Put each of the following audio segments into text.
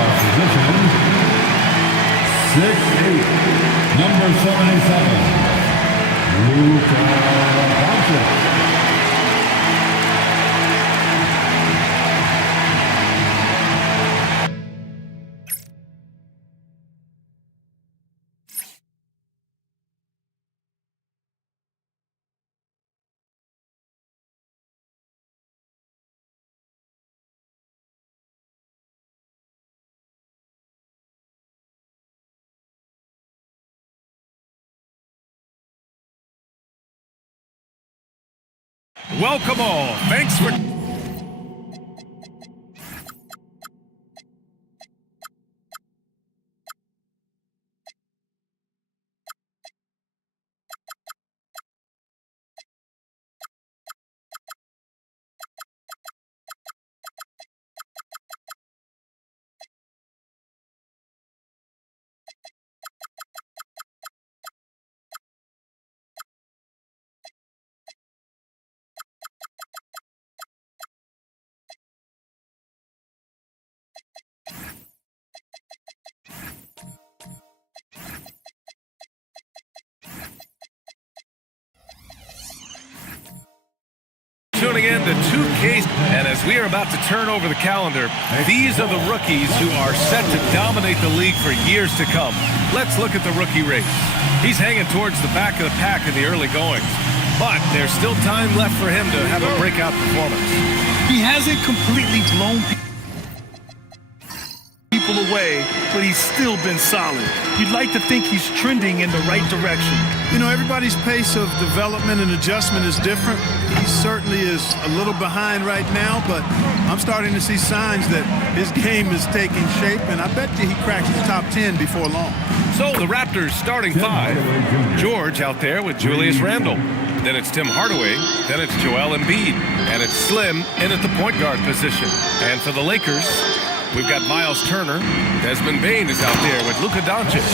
guard position, 6'8", number 77, Luka Doncic. Welcome all. Thanks for... Tuning in to 2K, and as we are about to turn over the calendar, these are the rookies who are set to dominate the league for years to come. Let's look at the rookie race. He's hanging towards the back of the pack in the early goings, but there's still time left for him to have a breakout performance. He hasn't completely blown people away, but he's still been solid. You'd like to think he's trending in the right direction. You know, everybody's pace of development and adjustment is different. He certainly is a little behind right now, but I'm starting to see signs that his game is taking shape, and I bet you he cracks the top 10 before long. So the Raptors starting five. George out there with Julius Randle. Then it's Tim Hardaway. Then it's Joel Embiid. And it's Slim in at the point guard position. And for the Lakers, we've got Miles Turner. Desmond Bane is out there with Luka Doncic.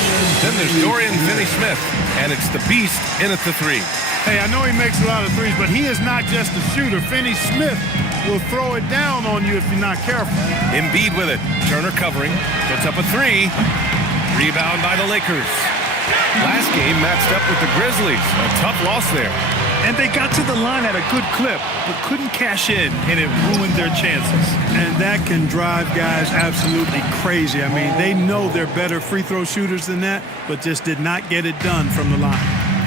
Then there's Dorian Finney-Smith. And it's the Beast in at the three. Hey, I know he makes a lot of threes, but he is not just a shooter. Finney-Smith will throw it down on you if you're not careful. Embiid with it. Turner covering. Puts up a three. Rebound by the Lakers. Last game matched up with the Grizzlies. A tough loss there. And they got to the line at a good clip, but couldn't cash in, and it ruined their chances. And that can drive guys absolutely crazy. I mean, they know they're better free throw shooters than that, but just did not get it done from the line.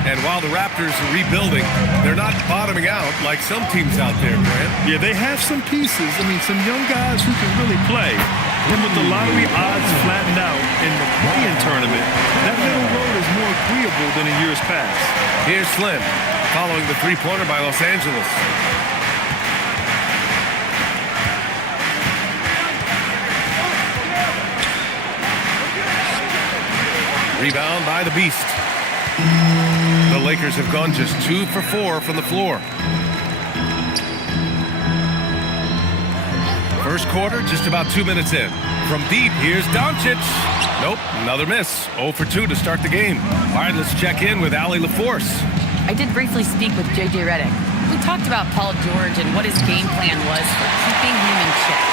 And while the Raptors are rebuilding, they're not bottoming out like some teams out there, Grant. Yeah, they have some pieces. I mean, some young guys who can really play. And with the lottery odds flattened out in the play-in tournament, that middle road is more agreeable than in years past. Here's Slim, following the three-pointer by Los Angeles. Rebound by the Beast. The Lakers have gone just 2 for 4 from the floor. First quarter, just about 2 minutes in. From deep, here's Doncic. Nope, another miss. 0 for 2 to start the game. All right, let's check in with Allie LaForce. I did briefly speak with J.J. Redick. We talked about Paul George and what his game plan was for keeping him in check.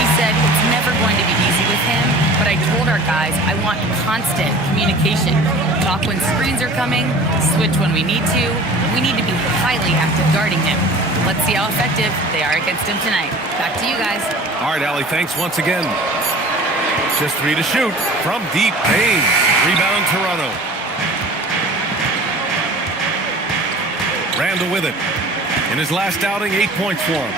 He said it's never going to be easy with him, but I told our guys I want constant communication. Talk when screens are coming, switch when we need to. We need to be highly active guarding him. Let's see how effective they are against him tonight. Back to you guys. All right, Allie, thanks once again. Just 3 to shoot from deep. Payne. Rebound, Toronto. Randle with it. In his last outing, 8 points for him.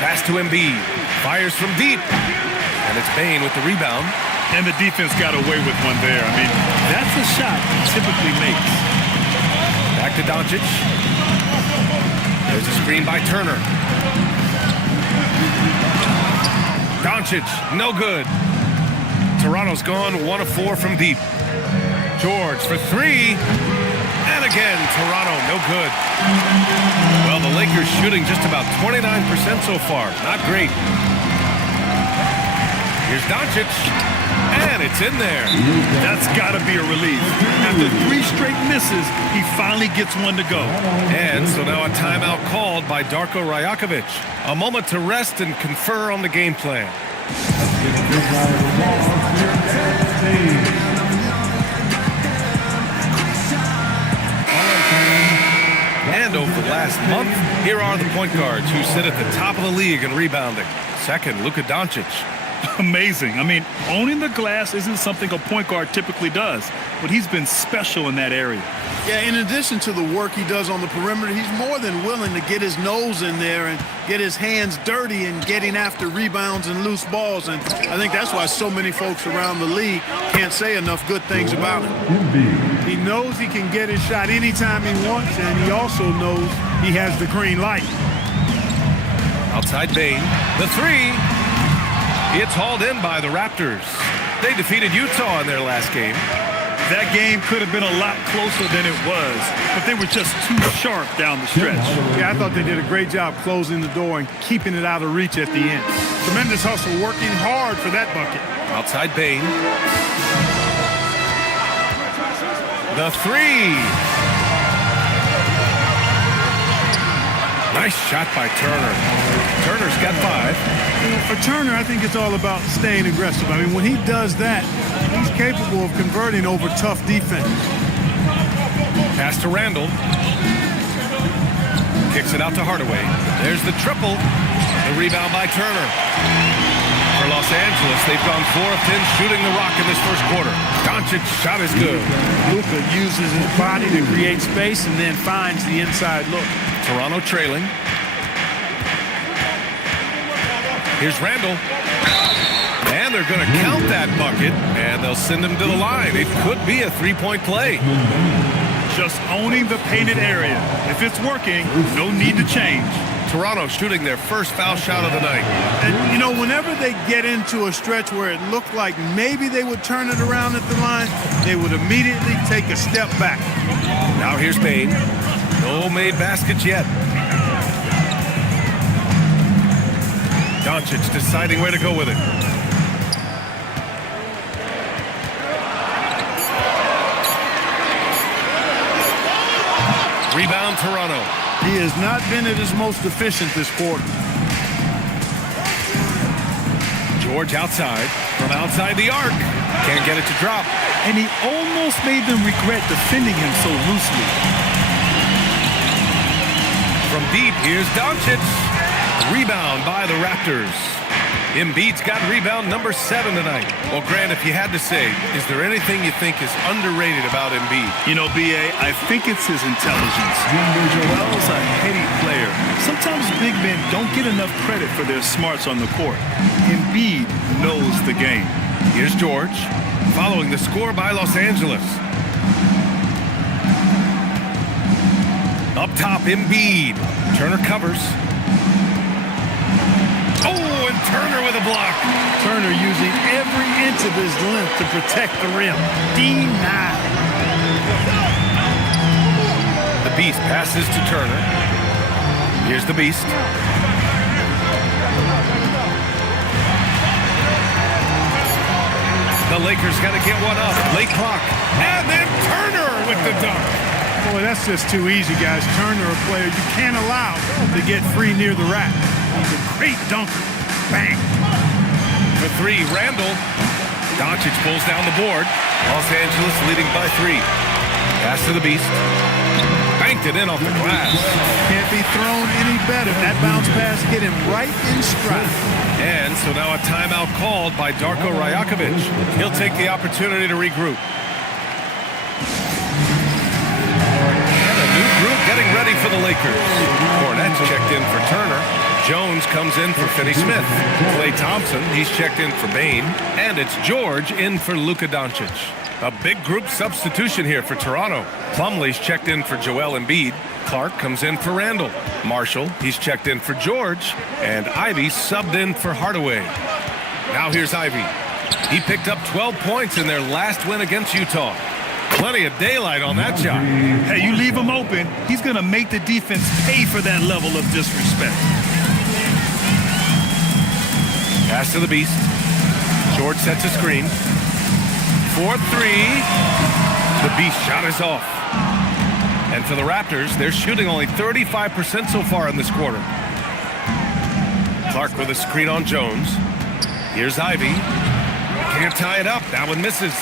Pass to Embiid. Fires from deep. And it's Payne with the rebound. And the defense got away with one there. I mean, that's a shot he typically makes. Back to Doncic. There's a screen by Turner. Doncic, no good. Toronto's gone 1 of 4 from deep. George for 3. And again, Toronto, no good. Well, the Lakers shooting just about 29% so far. Not great. Here's Doncic. And it's in there. That's got to be a relief. After 3 straight misses, he finally gets one to go. And so now a timeout called by Darko Rajakovic. A moment to rest and confer on the game plan. And over the last month, here are the point guards who sit at the top of the league in rebounding. Second, Luka Doncic. Amazing. I mean, owning the glass isn't something a point guard typically does, but he's been special in that area. Yeah, in addition to the work he does on the perimeter, he's more than willing to get his nose in there and get his hands dirty in getting after rebounds and loose balls. And I think that's why so many folks around the league can't say enough good things about him. He knows he can get his shot anytime he wants, and he also knows he has the green light. Outside Bain, the three. It's hauled in by the Raptors. They defeated Utah in their last game. That game could have been a lot closer than it was, but they were just too sharp down the stretch. Yeah, I thought they did a great job closing the door and keeping it out of reach at the end. Tremendous hustle, working hard for that bucket. Outside Bain. The three. Nice shot by Turner. Turner's got 5. For Turner, I think it's all about staying aggressive. I mean, when he does that, he's capable of converting over tough defense. Pass to Randall. Kicks it out to Hardaway. There's the triple. The rebound by Turner. For Los Angeles, they've gone 4 of 10 shooting the rock in this first quarter. Doncic's shot is good. Luka uses his body to create space and then finds the inside look. Toronto trailing. Here's Randall. And they're going to count that bucket, and they'll send him to the line. It could be a three-point play. Just owning the painted area. If it's working, no need to change. Toronto shooting their first foul shot of the night. And, you know, whenever they get into a stretch where it looked like maybe they would turn it around at the line, they would immediately take a step back. Now here's Bain. No made baskets yet. Doncic deciding where to go with it. Rebound Toronto. He has not been at his most efficient this quarter. George outside. From outside the arc. Can't get it to drop. And he almost made them regret defending him so loosely. From deep, here's Doncic. Rebound by the Raptors. Embiid's got rebound number 7 tonight. Well, Grant, if you had to say, is there anything you think is underrated about Embiid? You know, B.A., I think it's his intelligence. Joel's a heady player. Sometimes big men don't get enough credit for their smarts on the court. Embiid knows the game. Here's George, following the score by Los Angeles. Up top, Embiid. Turner covers. Oh, and Turner with a block. Turner using every inch of his length to protect the rim. Denied. The Beast passes to Turner. Here's the Beast. The Lakers got to get one up. Late clock. And then Turner with the dunk. Boy, that's just too easy, guys. Turner, a player you can't allow to get free near the rack. He's a great dunker. Bang. For 3, Randall. Doncic pulls down the board. Los Angeles leading by 3. Pass to the Beast. Banked it in off the glass. Can't be thrown any better. That bounce pass hit him right in stride. And so now a timeout called by Darko Rajakovic. He'll take the opportunity to regroup. Getting ready for the Lakers. Cornette's checked in for Turner. Jones comes in for Finney Smith. Klay Thompson, he's checked in for Bain. And it's George in for Luka Doncic. A big group substitution here for Toronto. Plumlee's checked in for Joel Embiid. Clark comes in for Randall. Marshall, he's checked in for George. And Ivy subbed in for Hardaway. Now here's Ivy. He picked up 12 points in their last win against Utah. Plenty of daylight on that shot. Hey, you leave him open, he's going to make the defense pay for that level of disrespect. Pass to the Beast. George sets a screen. 4-3. The Beast shot is off. And for the Raptors, they're shooting only 35% so far in this quarter. Clark with a screen on Jones. Here's Ivy. Can't tie it up. That one misses.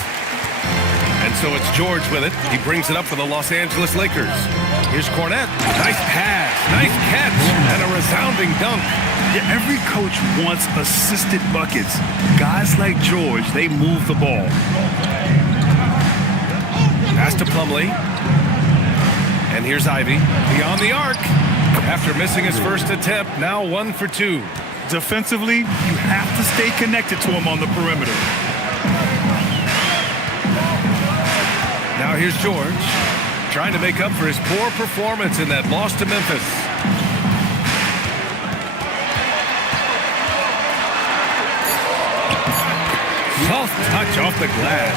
And so it's George with it. He brings it up for the Los Angeles Lakers. Here's Cornette. Nice pass. Nice catch. And a resounding dunk. Yeah, every coach wants assisted buckets. Guys like George, they move the ball. Pass to Plumlee. And here's Ivy. Beyond the arc. After missing his first attempt, now 1 for 2. Defensively, you have to stay connected to him on the perimeter. Now here's George, trying to make up for his poor performance in that loss to Memphis. Soft touch off the glass.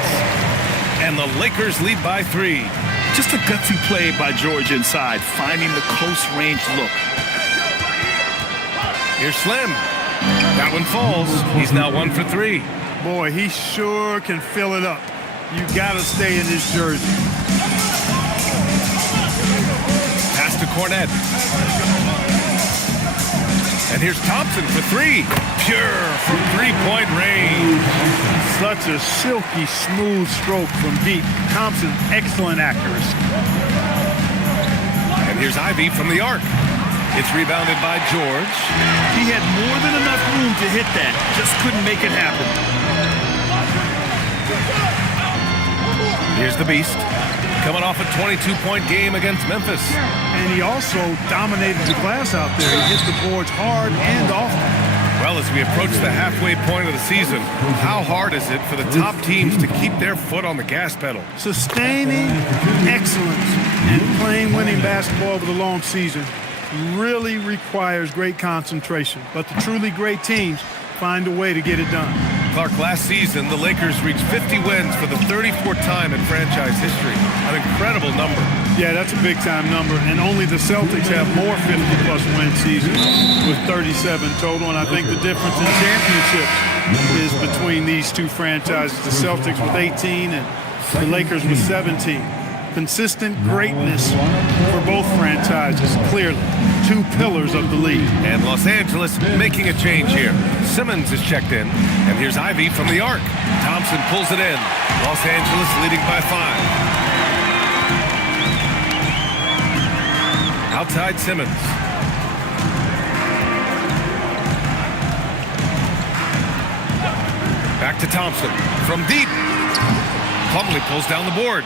And the Lakers lead by 3. Just a gutsy play by George inside, finding the close range look. Here's Slim. That one falls. He's now 1 for 3. Boy, he sure can fill it up. You got to stay in this jersey. Pass to Cornette. And here's Thompson for 3. Pure from three-point range. Such a silky, smooth stroke from deep. Thompson, excellent accuracy. And here's Ivy from the arc. It's rebounded by George. He had more than enough room to hit that, just couldn't make it happen. Here's the Beast, coming off a 22-point game against Memphis. And he also dominated the glass out there. He hit the boards hard and often. Well, as we approach the halfway point of the season, how hard is it for the top teams to keep their foot on the gas pedal? Sustaining excellence and playing winning basketball over the long season really requires great concentration. But the truly great teams find a way to get it done. Clark, last season, the Lakers reached 50 wins for the 34th time in franchise history. An incredible number. Yeah, that's a big-time number, and only the Celtics have more 50-plus win seasons with 37 total, and I think the difference in championships is between these two franchises, the Celtics with 18 and the Lakers with 17. Consistent greatness for both franchises, clearly. 2 pillars of the league. And Los Angeles making a change here. Simmons is checked in, and here's Ivy from the arc. Thompson pulls it in. Los Angeles leading by 5. Outside Simmons. Back to Thompson. From deep. Plumlee pulls down the board.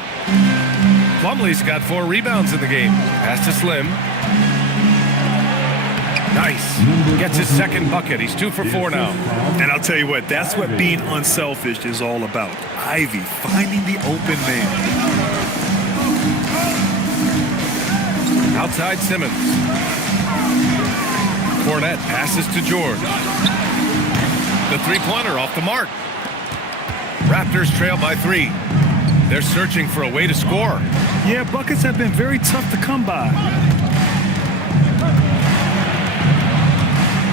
Plumlee's got 4 rebounds in the game. Pass to Slim. Nice. Gets his second bucket. He's 2 for 4 now. And I'll tell you what, that's what being unselfish is all about. Ivy finding the open man. Outside Simmons. Cornette passes to George. The three-pointer off the mark. Raptors trail by 3. They're searching for a way to score. Yeah, buckets have been very tough to come by.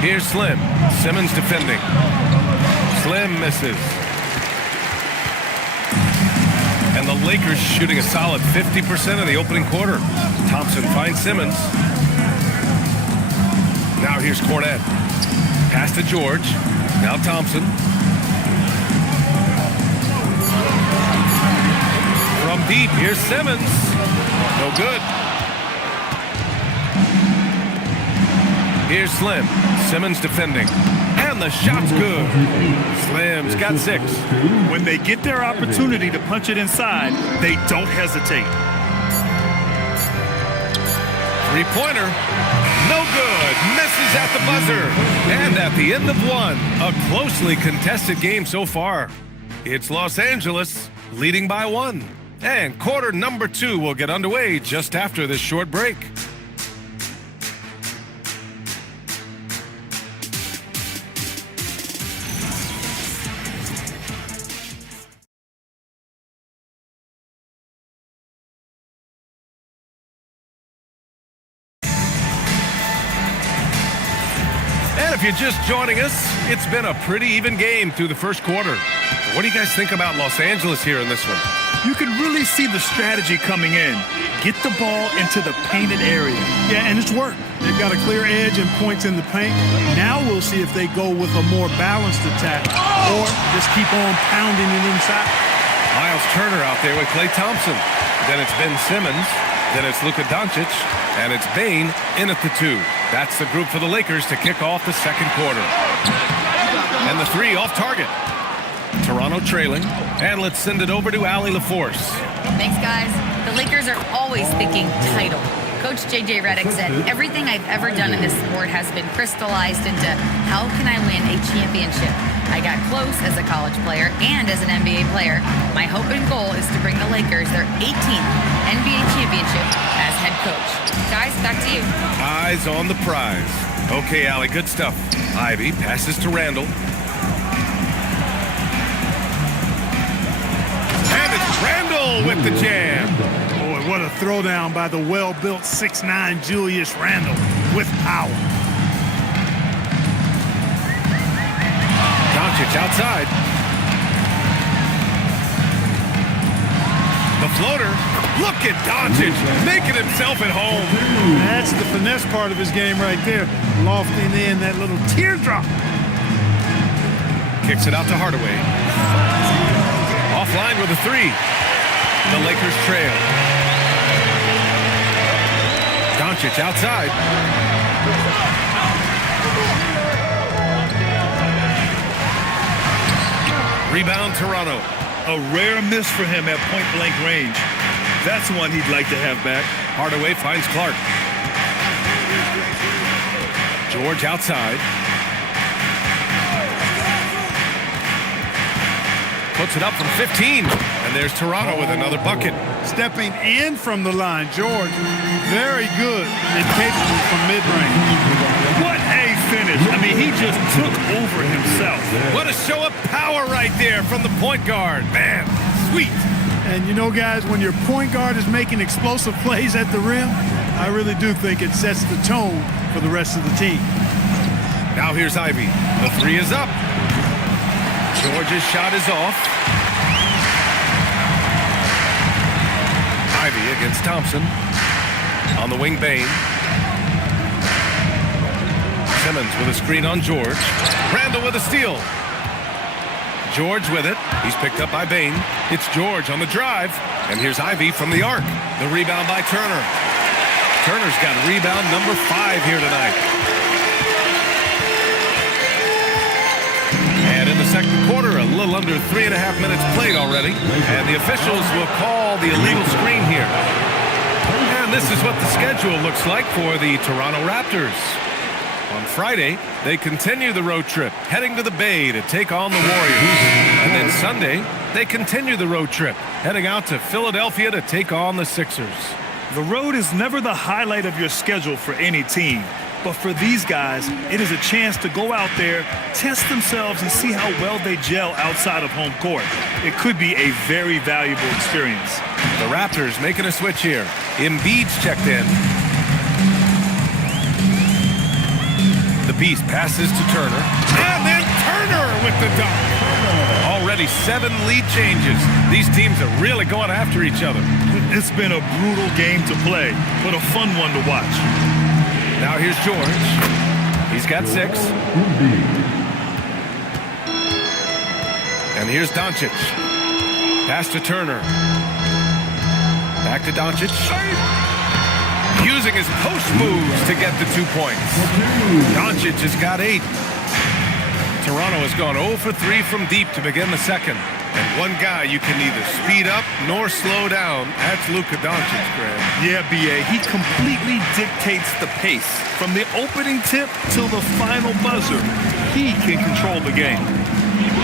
Here's Slim. Simmons defending. Slim misses. And the Lakers shooting a solid 50% in the opening quarter. Thompson finds Simmons. Now here's Cornette. Pass to George. Now Thompson. From deep, here's Simmons. No good. Here's Slim. Simmons defending. And the shot's good. Slim's got 6. When they get their opportunity to punch it inside, they don't hesitate. Three-pointer. No good. Misses at the buzzer. And at the end of 1, a closely contested game so far. It's Los Angeles leading by 1. And quarter number 2 will get underway just after this short break. And if you're just joining us, it's been a pretty even game through the first quarter. What do you guys think about Los Angeles here in this one? You can really see the strategy coming in. Get the ball into the painted area. Yeah, and it's worked. They've got a clear edge and points in the paint. Now we'll see if they go with a more balanced attack or just keep on pounding it inside. Miles Turner out there with Klay Thompson. Then it's Ben Simmons. Then it's Luka Doncic. And it's Bane in at the 2. That's the group for the Lakers to kick off the second quarter. And the 3 off target. Toronto trailing. And let's send it over to Allie LaForce. Thanks, guys. The Lakers are always thinking title. Coach J.J. Redick said, everything I've ever done in this sport has been crystallized into how can I win a championship? I got close as a college player and as an NBA player. My hope and goal is to bring the Lakers their 18th NBA championship as head coach. Guys, back to you. Eyes on the prize. Okay, Allie, good stuff. Ivy passes to Randall. And it's Randall with the jam. Boy, what a throwdown by the well-built 6'9" Julius Randle with power. Doncic outside. The floater. Look at Doncic making himself at home. That's the finesse part of his game right there. Lofting in that little teardrop. Kicks it out to Hardaway. Offline with a 3. The Lakers trail. Doncic outside. Rebound Toronto. A rare miss for him at point-blank range. That's one he'd like to have back. Hardaway finds Clark. George outside. Puts it up from 15. And there's Toronto with another bucket. Stepping in from the line, George. Very good and capable from mid-range. What a finish. I mean, he just took over himself. What a show of power right there from the point guard. Man, sweet. And you know, guys, when your point guard is making explosive plays at the rim, I really do think it sets the tone for the rest of the team. Now here's Ivy. The 3 is up. George's shot is off. Ivy against Thompson. On the wing, Bane. Simmons with a screen on George. Randall with a steal. George with it. He's picked up by Bane. It's George on the drive. And here's Ivy from the arc. The rebound by Turner. Turner's got rebound number 5 here tonight. And in the second quarter, a little under 3.5 minutes played already. And the officials will call the illegal screen here. And this is what the schedule looks like for the Toronto Raptors. On Friday, they continue the road trip, heading to the Bay to take on the Warriors. And then Sunday, they continue the road trip, heading out to Philadelphia to take on the Sixers. The road is never the highlight of your schedule for any team. But for these guys, it is a chance to go out there, test themselves, and see how well they gel outside of home court. It could be a very valuable experience. The Raptors making a switch here. Embiid's checked in. The Beast passes to Turner. And then Turner with the dunk. Already 7 lead changes. These teams are really going after each other. It's been a brutal game to play, but a fun one to watch. Now here's George. He's got 6. And here's Doncic. Pass to Turner. Back to Doncic. Using his post moves to get the 2 points. Doncic has got 8. Toronto has gone 0 for 3 from deep to begin the second. And one guy you can neither speed up nor slow down. That's Luka Doncic, Greg. Yeah, B.A., he completely dictates the pace. From the opening tip till the final buzzer, he can control the game.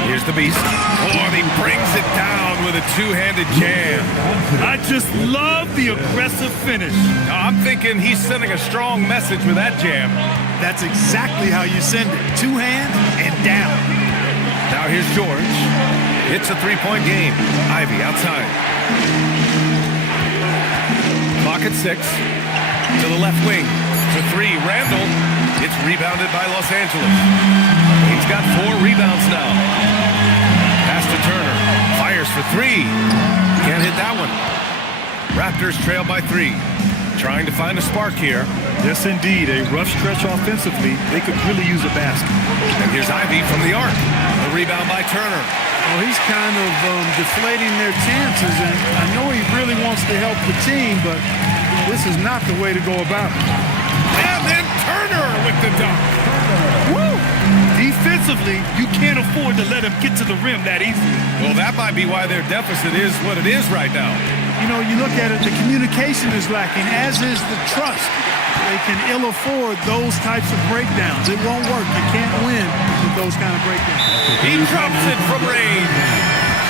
Here's the Beast. Oh, and he brings it down with a 2-handed jam. I just love the aggressive finish. I'm thinking he's sending a strong message with that jam. That's exactly how you send it. 2 hands and down. Now here's George. It's a 3-point game. Ivy outside. Clock at 6. To the left wing. To 3. Randall. It's rebounded by Los Angeles. He's got 4 rebounds now. Pass to Turner. Fires for 3. Can't hit that one. Raptors trail by 3. trying to find a spark here. Yes, indeed. A rough stretch offensively. They could really use a basket. And here's Ivy from the arc. The rebound by Turner. Well, he's kind of deflating their chances, and I know he really wants to help the team, but this is not the way to go about it. And then Turner with the dunk. Woo! Defensively, you can't afford to let him get to the rim that easily. Well, that might be why their deficit is what it is right now. You know, you look at it, the communication is lacking, as is the trust. They can ill afford those types of breakdowns. It won't work. You can't win with those kind of breakdowns. He drops it from range.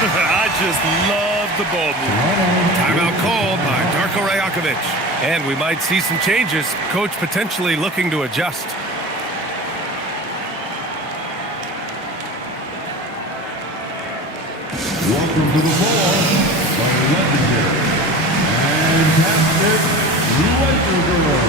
I just love the ball move. Timeout called by Darko Rajakovic. And we might see some changes. Coach potentially looking to adjust. Welcome to the floor, the legendary fantastic Laker girl.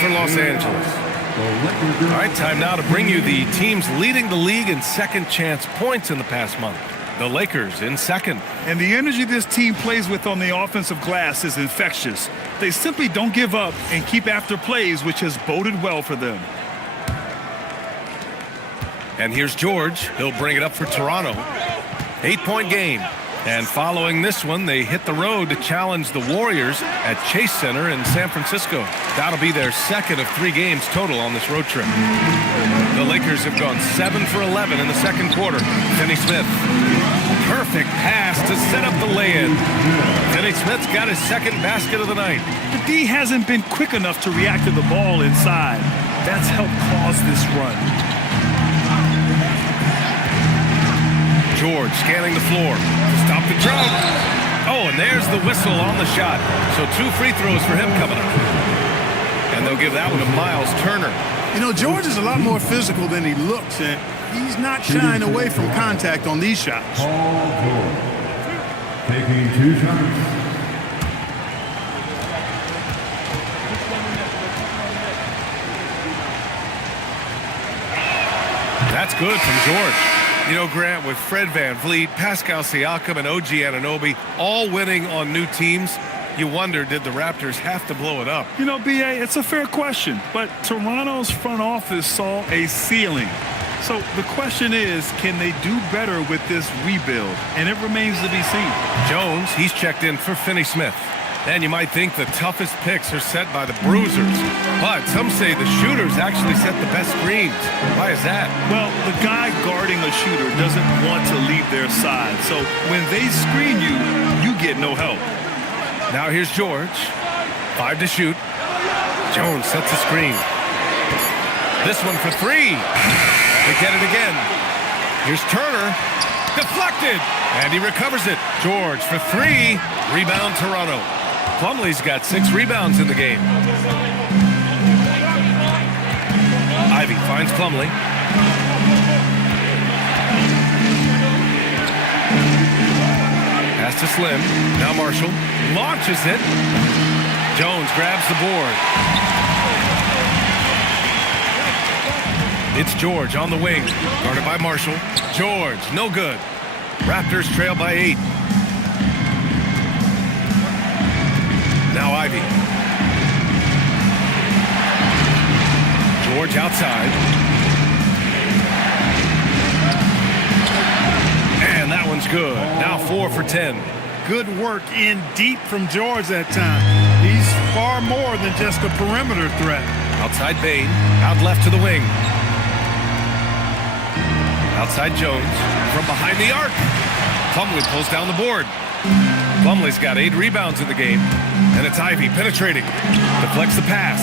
For Los Angeles. All right, time now to bring you the teams leading the league in second chance points in the past month. The Lakers in second. And the energy this team plays with on the offensive glass is infectious. They simply don't give up and keep after plays, which has boded well for them. And here's George. He'll bring it up for Toronto. 8-point game. And following this one, they hit the road to challenge the Warriors at Chase Center in San Francisco. That'll be their second of 3 games total on this road trip. The Lakers have gone 7 for 11 in the second quarter. Finney Smith. Perfect pass to set up the lay-in. Finney Smith's got his second basket of the night. The D hasn't been quick enough to react to the ball inside. That's helped cause this run. George scanning the floor. Stop the drought. Oh, and there's the whistle on the shot. So 2 free throws for him coming up. And they'll give that one to Miles Turner. You know, George is a lot more physical than he looks, and he's not shying away from contact on these shots. Paul George taking 2 shots. That's good from George. You know, Grant, with Fred VanVleet, Pascal Siakam, and OG Anunoby all winning on new teams, you wonder, did the Raptors have to blow it up? You know, B.A., it's a fair question, but Toronto's front office saw a ceiling. So the question is, can they do better with this rebuild? And it remains to be seen. Jones, he's checked in for Finney Smith. And you might think the toughest picks are set by the bruisers. But some say the shooters actually set the best screens. Why is that? Well, the guy guarding a shooter doesn't want to leave their side. So when they screen you, you get no help. Now here's George. 5 to shoot. Jones sets the screen. This one for 3. They get it again. Here's Turner. Deflected. And he recovers it. George for 3. Rebound Toronto. Plumlee's got 6 rebounds in the game. Ivy finds Plumlee. Pass to Slim. Now Marshall launches it. Jones grabs the board. It's George on the wing. Guarded by Marshall. George, no good. Raptors trail by 8. Now Ivy. George outside. And that one's good. Now 4 for 10. Good work in deep from George that time. He's far more than just a perimeter threat. Outside Bain, out left to the wing. Outside Jones, from behind the arc. Plumlee pulls down the board. Plumlee's got 8 rebounds in the game, and it's Ivy penetrating. Deflects the pass.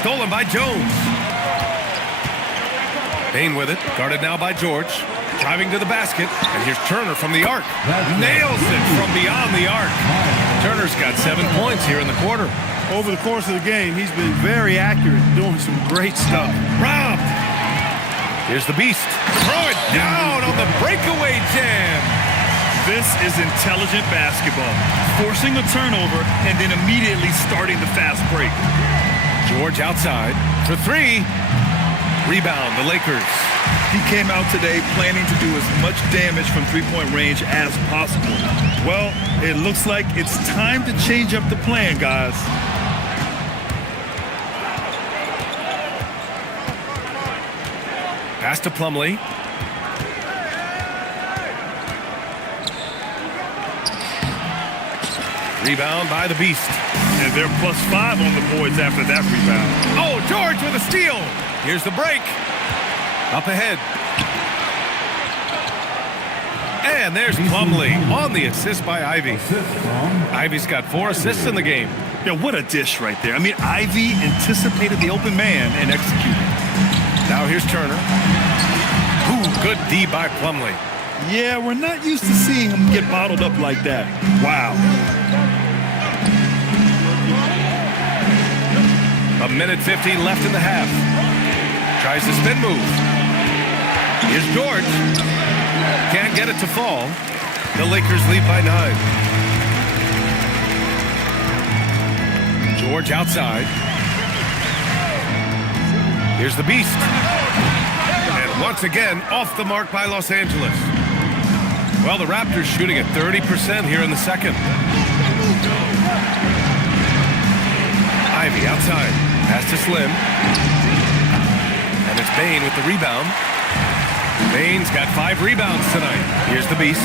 Stolen by Jones. Bain with it, guarded now by George. Driving to the basket, and here's Turner from the arc. Nails it from beyond the arc. Turner's got 7 points here in the quarter. Over the course of the game, he's been very accurate, doing some great stuff. Robbed. Here's the Beast. Throw it down on the breakaway jam. This is intelligent basketball. Forcing a turnover and then immediately starting the fast break. George outside for 3. Rebound, the Lakers. He came out today planning to do as much damage from three-point range as possible. Well, it looks like it's time to change up the plan, guys. Pass to Plumlee. Rebound by the Beast. And they're +5 on the boards after that rebound. Oh, George with a steal. Here's the break. Up ahead. And there's Plumlee on the assist by Ivy. Ivy's got 4 assists in the game. Yeah, what a dish right there. I mean, Ivy anticipated the open man and executed. Now here's Turner. Ooh, good D by Plumlee. Yeah, we're not used to seeing him get bottled up like that. Wow. A minute 15 left in the half. Tries the spin move. Here's George. Can't get it to fall. The Lakers lead by 9. George outside. Here's the Beast. And once again, off the mark by Los Angeles. Well, the Raptors shooting at 30% here in the second. Ivy outside. Pass to Slim. And it's Bain with the rebound. Bain's got 5 rebounds tonight. Here's the Beast.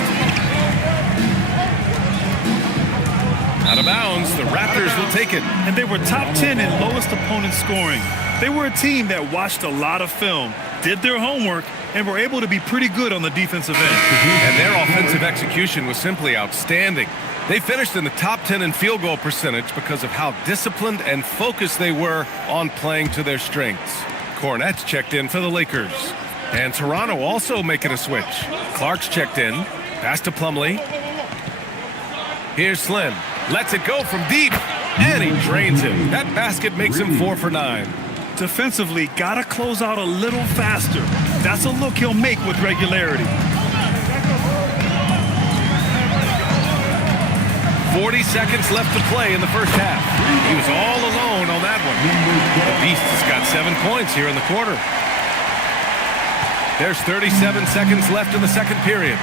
Out of bounds, the Raptors will take it. And they were top 10 in lowest opponent scoring. They were a team that watched a lot of film, did their homework, and were able to be pretty good on the defensive end. And their offensive execution was simply outstanding. They finished in the top 10 in field goal percentage because of how disciplined and focused they were on playing to their strengths. Cornette's checked in for the Lakers. And Toronto also making a switch. Clark's checked in. Pass to Plumlee. Here's Slim. Lets it go from deep. And he drains it. That basket makes him 4 for 9. Defensively, gotta close out a little faster. That's a look he'll make with regularity. 40 seconds left to play in the first half. He was all alone on that one. The Beast has got 7 points here in the quarter. There's 37 seconds left in the second period.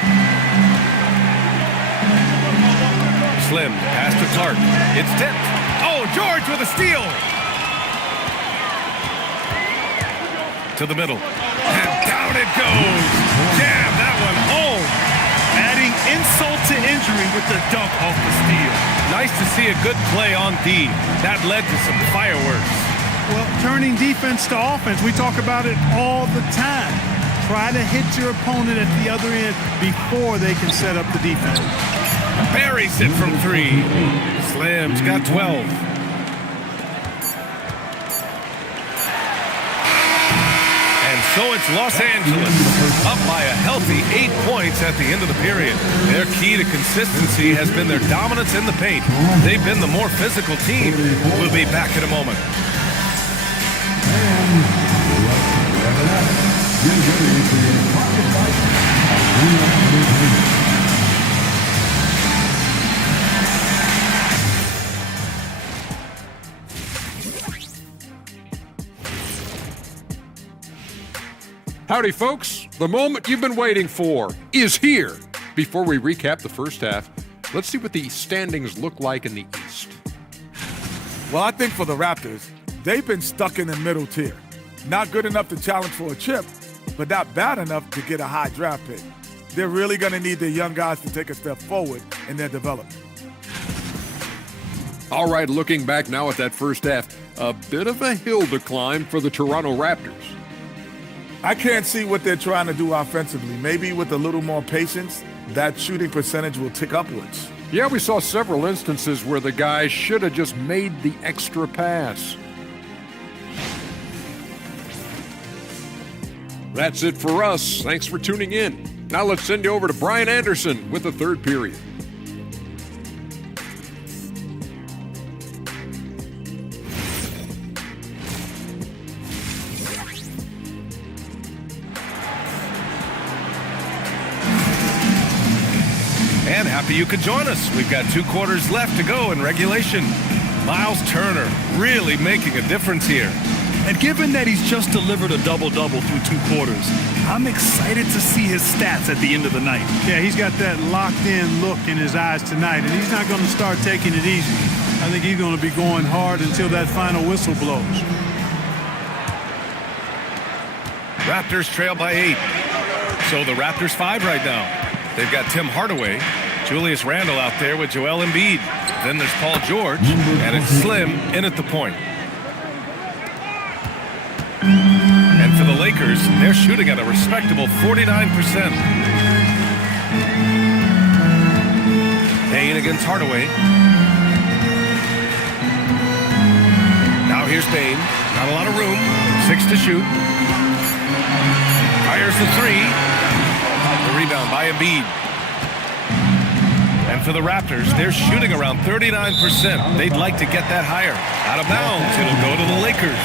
Slim, pass to Clark. It's tipped. Oh, George with a steal. To the middle. And down it goes. Jam that one home. Adding insult to injury with the dunk off the steal. Nice to see a good play on D. That led to some fireworks. Well, turning defense to offense, we talk about it all the time. Try to hit your opponent at the other end before they can set up the defense. Buries it from 3. Slim's got 12. And so it's Los Angeles up by a healthy 8 points at the end of the period. Their key to consistency has been their dominance in the paint. They've been the more physical team. We'll be back in a moment. Howdy, folks. The moment you've been waiting for is here. Before we recap the first half, let's see what the standings look like in the East. Well, I think for the Raptors, they've been stuck in the middle tier. Not good enough to challenge for a chip, but not bad enough to get a high draft pick. They're really going to need their young guys to take a step forward in their development. All right, looking back now at that first half, a bit of a hill to climb for the Toronto Raptors. I can't see what they're trying to do offensively. Maybe with a little more patience, that shooting percentage will tick upwards. Yeah, we saw several instances where the guys should have just made the extra pass. That's it for us. Thanks for tuning in. Now let's send you over to Brian Anderson with the third period. And happy you could join us. We've got 2 quarters left to go in regulation. Miles Turner really making a difference here. And given that he's just delivered a double-double through 2 quarters, I'm excited to see his stats at the end of the night. Yeah, he's got that locked-in look in his eyes tonight, and he's not going to start taking it easy. I think he's going to be going hard until that final whistle blows. Raptors trail by 8. So the Raptors 5 right now. They've got Tim Hardaway, Julius Randle out there with Joel Embiid. Then there's Paul George, and it's Slim in at the point. And for the Lakers, they're shooting at a respectable 49%. Payne against Hardaway. Now here's Payne. Not a lot of room. 6 to shoot. Fires the 3. The rebound by Embiid. And for the Raptors, they're shooting around 39%. They'd like to get that higher. Out of bounds, it'll go to the Lakers.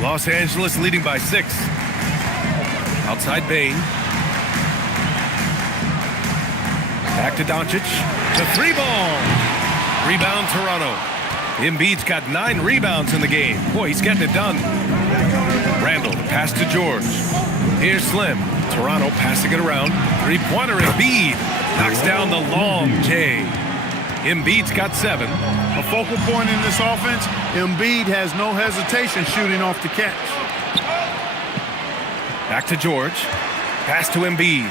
Los Angeles leading by 6. Outside Bane. Back to Doncic. The 3-ball. Rebound Toronto. Embiid's got 9 rebounds in the game. Boy, he's getting it done. Randle, pass to George. Here's Slim. Toronto passing it around. 3-pointer Embiid. Knocks down the long J. Embiid's got 7. A focal point in this offense, Embiid has no hesitation shooting off the catch. Back to George. Pass to Embiid.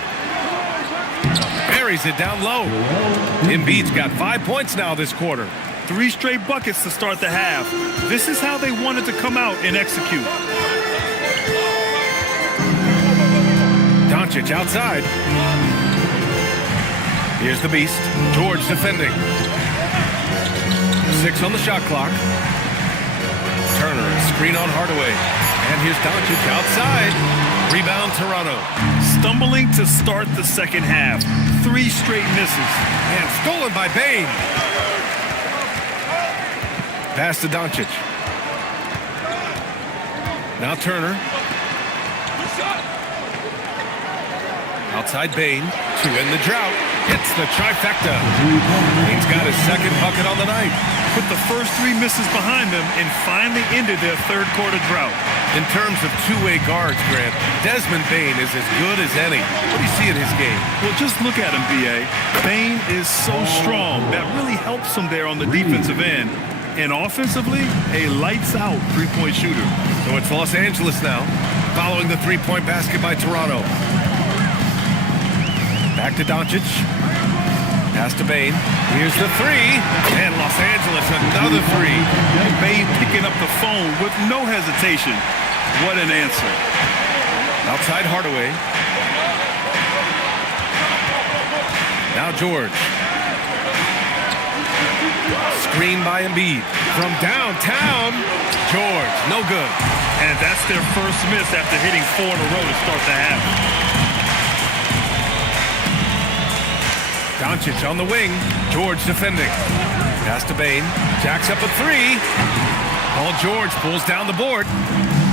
Buries it down low. Embiid's got 5 points now this quarter. 3 straight buckets to start the half. This is how they wanted to come out and execute. Doncic outside. Here's the beast. George defending. 6 on the shot clock. Turner, screen on Hardaway. And here's Doncic outside. Rebound Toronto. Stumbling to start the second half. 3 straight misses. And stolen by Bane. Pass to Doncic. Now Turner. Outside Bane to end the drought. Hits the trifecta. Bane's got his second bucket on the night. Put the first 3 misses behind them and finally ended their third quarter drought. In terms of two-way guards, Grant, Desmond Bane is as good as any. What do you see in his game? Well, just look at him, B.A. Bane is so strong. That really helps him there on the defensive end. And offensively, a lights-out 3-point shooter. So it's Los Angeles now, following the 3-point basket by Toronto. Back to Doncic. Pass to Bane. Here's the 3. And Los Angeles, another 3. Bane picking up the phone with no hesitation. What an answer. Outside Hardaway. Now George. Screen by Embiid. From downtown, George, no good. And that's their first miss after hitting 4 in a row to start the half. Doncic on the wing. George defending. Pass to Bane. Jacks up a 3. Paul George pulls down the board.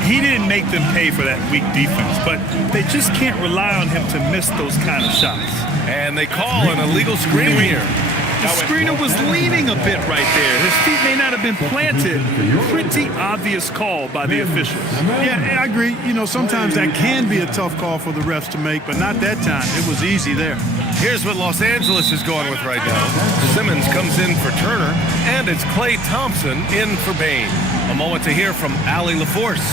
He didn't make them pay for that weak defense, but they just can't rely on him to miss those kind of shots. And they call an illegal screen here. The screener was leaning a bit right there. His feet may not have been planted. Pretty obvious call by the officials. Yeah, I agree. You know, sometimes that can be a tough call for the refs to make, but not that time. It was easy there. Here's what Los Angeles is going with right now. Simmons comes in for Turner, and it's Klay Thompson in for Bane. A moment to hear from Allie LaForce.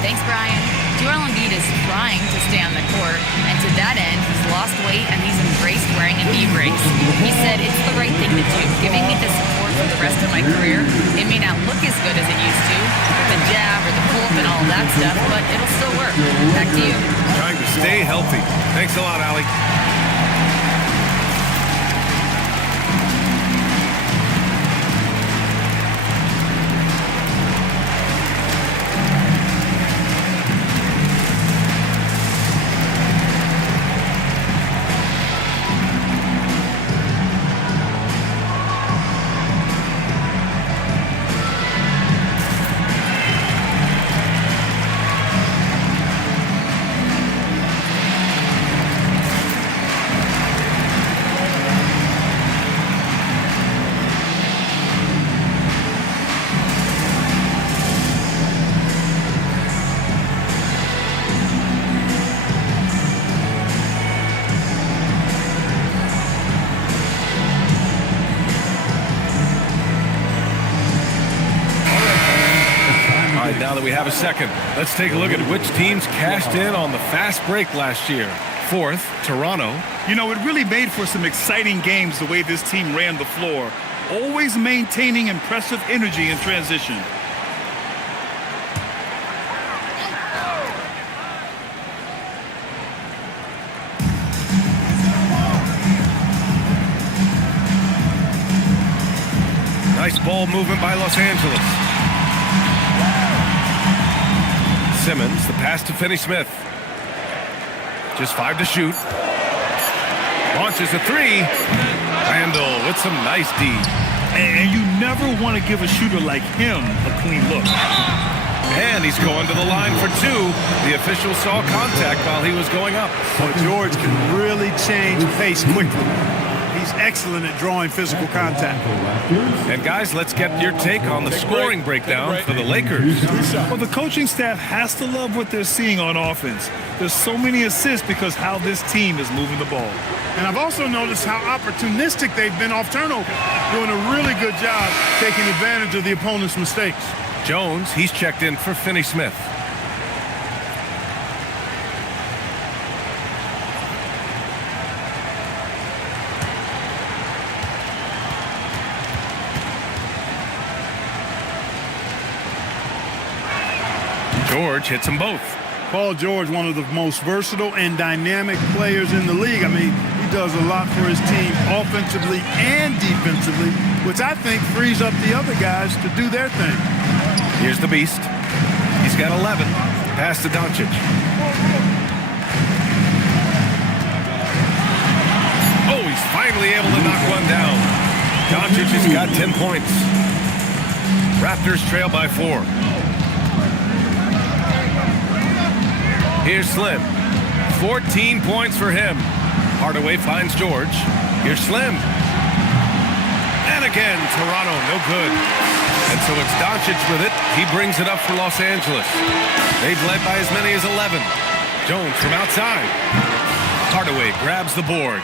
Thanks, Brian. Joel Embiid is trying to stay on the court, and to that end, he's lost weight and he's embraced wearing a knee brace. He said, it's the right thing to do, giving me the support for the rest of my career. It may not look as good as it used to, with the jab or the pull-up and all that stuff, but it'll still work. Back to you. Trying to stay healthy. Thanks a lot, Allie. Now that we have a second, let's take a look at which teams cashed in on the fast break last year. Fourth, Toronto. You know, it really made for some exciting games the way this team ran the floor, always maintaining impressive energy in transition. Nice ball movement by Los Angeles. Simmons, the pass to Finney-Smith. Just 5 to shoot. Launches a 3. Randall with some nice D. And you never want to give a shooter like him a clean look. And he's going to the line for 2. The official saw contact while he was going up. Well, George can really change pace quickly. He's excellent at drawing physical contact. And guys, let's get your take on the scoring breakdown for the Lakers. Well, the coaching staff has to love what they're seeing on offense. There's so many assists because how this team is moving the ball. And I've also noticed how opportunistic they've been off turnover, doing a really good job taking advantage of the opponent's mistakes. Jones, he's checked in for Finney-Smith. George hits them both. Paul George, one of the most versatile and dynamic players in the league. I mean, he does a lot for his team offensively and defensively, which I think frees up the other guys to do their thing. Here's the beast. He's got 11. Pass to Doncic. Oh, he's finally able to knock one down. Doncic has got 10 points. Raptors trail by 4. Here's Slim. 14 points for him. Hardaway finds George. Here's Slim. And again, Toronto, no good. And so it's Doncic with it. He brings it up for Los Angeles. They've led by as many as 11. Jones from outside. Hardaway grabs the board.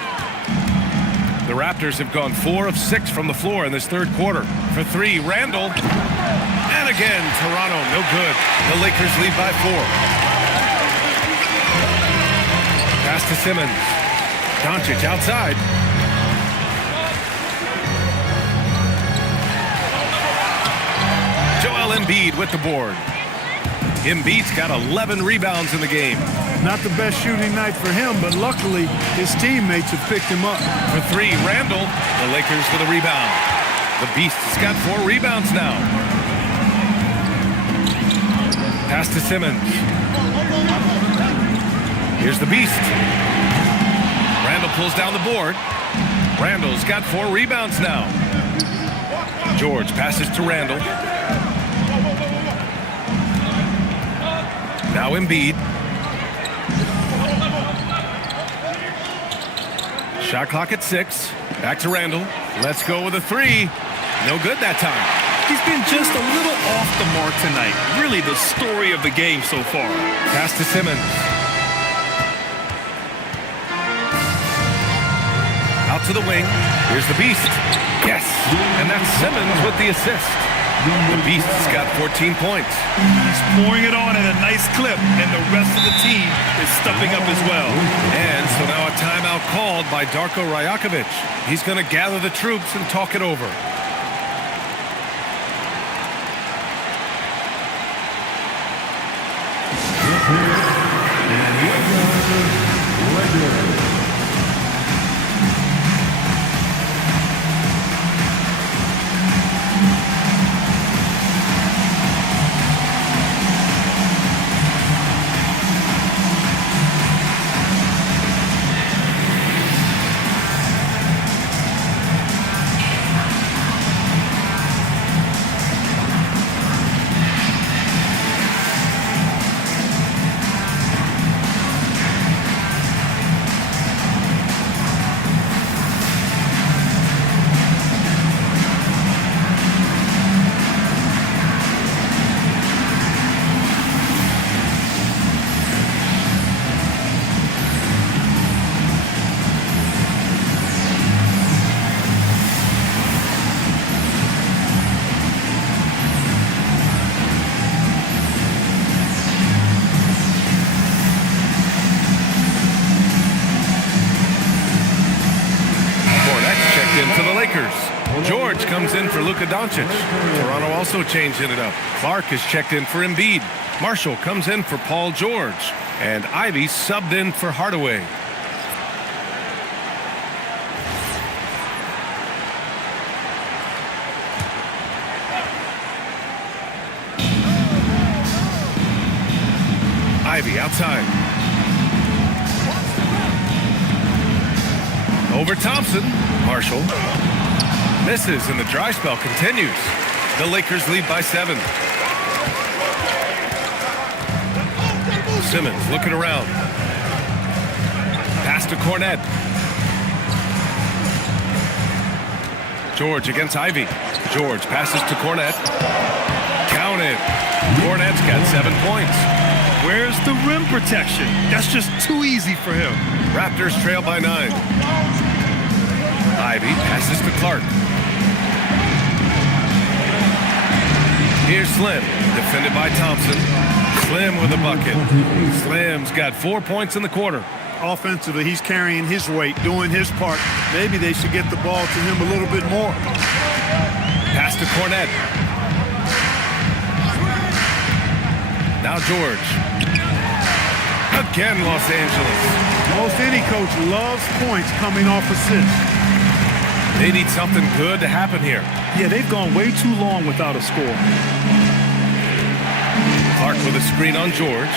The Raptors have gone 4 of 6 from the floor in this third quarter. For 3, Randall. And again, Toronto, no good. The Lakers lead by 4. Pass to Simmons. Doncic outside. Joel Embiid with the board. Embiid's got 11 rebounds in the game. Not the best shooting night for him, but luckily his teammates have picked him up. For 3, Randall. The Lakers with a rebound. The Beast has got 4 rebounds now. Pass to Simmons. Here's the Beast. Randall pulls down the board. Randall's got 4 rebounds now. George passes to Randall. Now Embiid. Shot clock at 6. Back to Randall. Let's go with a 3. No good that time. He's been just a little off the mark tonight. Really the story of the game so far. Pass to Simmons. Out to the wing. Here's the Beast. Yes. And that's Simmons with the assist. The Beast's got 14 points. He's pouring it on at a nice clip, and the rest of the team is stepping up as well. And so now a timeout called by Darko Rajakovic. He's going to gather the troops and talk it over. George comes in for Luka Doncic. Toronto also changing it up. Clark is checked in for Embiid. Marshall comes in for Paul George. And Ivy subbed in for Hardaway. Ivy outside. Over Thompson. Marshall misses, and the dry spell continues. The Lakers lead by 7. Simmons looking around. Pass to Cornette. George against Ivy. George passes to Cornette. Count it. Cornette's got 7 points. Where's the rim protection? That's just too easy for him. Raptors trail by 9. Ivy passes to Clark. Here's Slim, defended by Thompson. Slim with a bucket. Slim's got 4 points in the quarter. Offensively, he's carrying his weight, doing his part. Maybe they should get the ball to him a little bit more. Pass to Cornette. Now George. Again, Los Angeles. Most any coach loves points coming off assists. They need something good to happen here. Yeah, they've gone way too long without a score. Clark with a screen on George.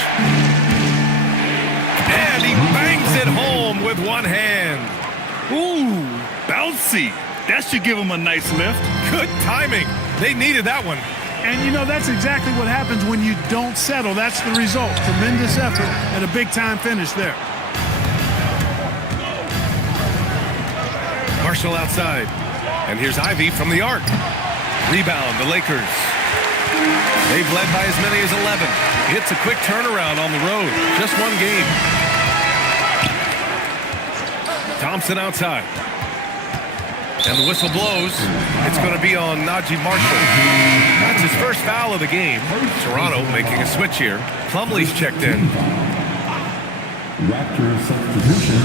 And he bangs it home with one hand. Ooh, bouncy. That should give him a nice lift. Good timing. They needed that one. And, you know, that's exactly what happens when you don't settle. That's the result. Tremendous effort and a big-time finish there. Marshall outside. And here's Ivy from the arc. Rebound, the Lakers. They've led by as many as 11. It's a quick turnaround on the road. Just one game. Thompson outside. And the whistle blows. It's going to be on Najee Marshall. That's his first foul of the game. Toronto making a switch here. Plumlee's checked in. Raptors substitution,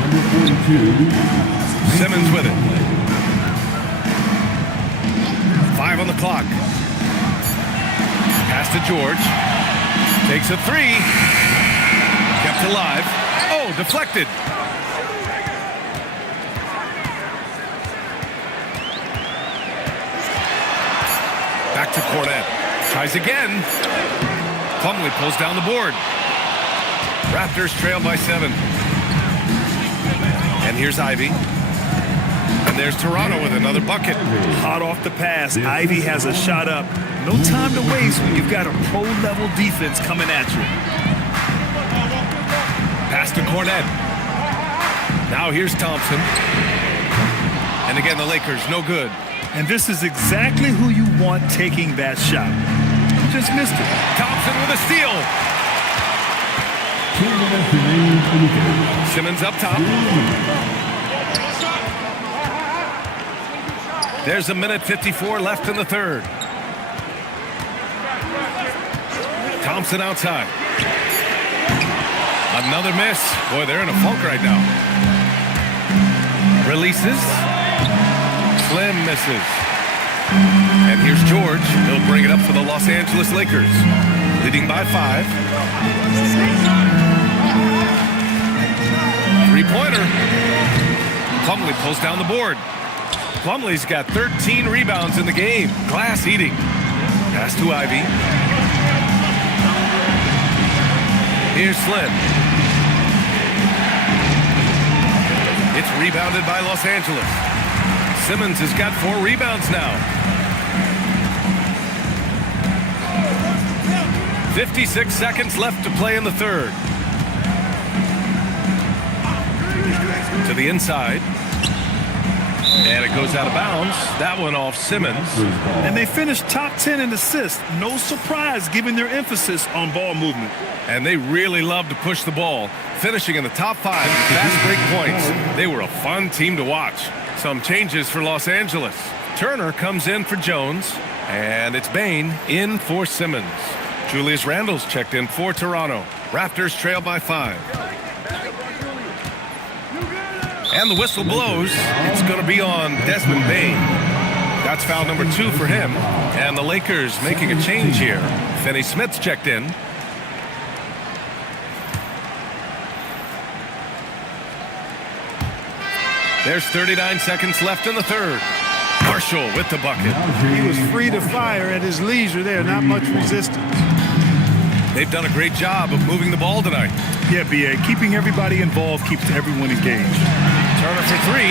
number 42. Simmons with it. 5 on the clock. Pass to George. Takes a 3. Kept alive. Oh, deflected. Back to Cornette. Tries again. Plumlee pulls down the board. Raptors trail by 7. And here's Ivy. And there's Toronto with another bucket. Hot off the pass. Ivy has a shot up. No time to waste when you've got a pro-level defense coming at you. Pass to Cornette. Now here's Thompson. And again, the Lakers, no good. And this is exactly who you want taking that shot. Just missed it. Thompson with a steal. 2 minutes remaining in the game. Simmons up top. There's a minute 54 left in the third. Thompson outside. Another miss. Boy, they're in a funk right now. Releases. Slim misses. And here's George. He'll bring it up for the Los Angeles Lakers. Leading by 5. Three-pointer. Plumlee pulls down the board. Plumlee's got 13 rebounds in the game. Glass eating. Pass to Ivy. Here's Slim. It's rebounded by Los Angeles. Simmons has got 4 rebounds now. 56 seconds left to play in the third. To the inside. And it goes out of bounds. That one off Simmons. And they finished top 10 in assists. No surprise given their emphasis on ball movement. And they really love to push the ball, finishing in the top 5 fast break points. They were a fun team to watch. Some changes for Los Angeles. Turner comes in for Jones, and it's Bain in for Simmons. Julius Randle's checked in for Toronto. Raptors trail by 5. And the whistle blows. It's going to be on Desmond Bain. That's foul number 2 for him. And the Lakers making a change here. Finney Smith's checked in. There's 39 seconds left in the third. Marshall with the bucket. He was free to fire at his leisure there. Not much resistance. They've done a great job of moving the ball tonight. Yeah, B.A. Keeping everybody involved keeps everyone engaged. Turner for 3.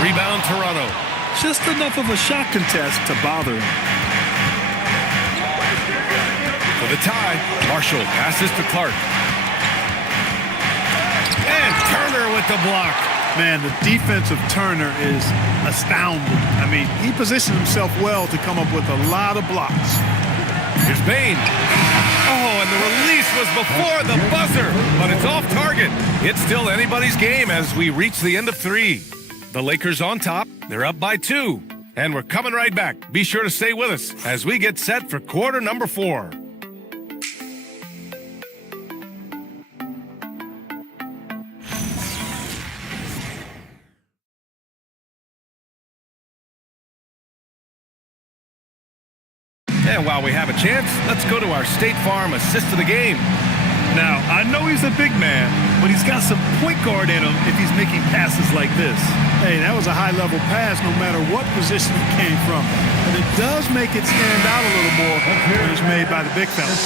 Rebound Toronto. Just enough of a shot contest to bother him. For the tie, Marshall passes to Clark. And Turner with the block. Man, the defense of Turner is astounding. I mean, he positioned himself well to come up with a lot of blocks. Here's Bain. Oh, and the release was before the buzzer, but it's off target. It's still anybody's game as we reach the end of 3. The Lakers on top. They're up by 2. And we're coming right back. Be sure to stay with us as we get set for quarter number 4. And while we have a chance, let's go to our State Farm assist of the game. Now, I know he's a big man, but he's got some point guard in him if he's making passes like this. Hey, that was a high-level pass no matter what position it came from. But it does make it stand out a little more when it's made by the big fella.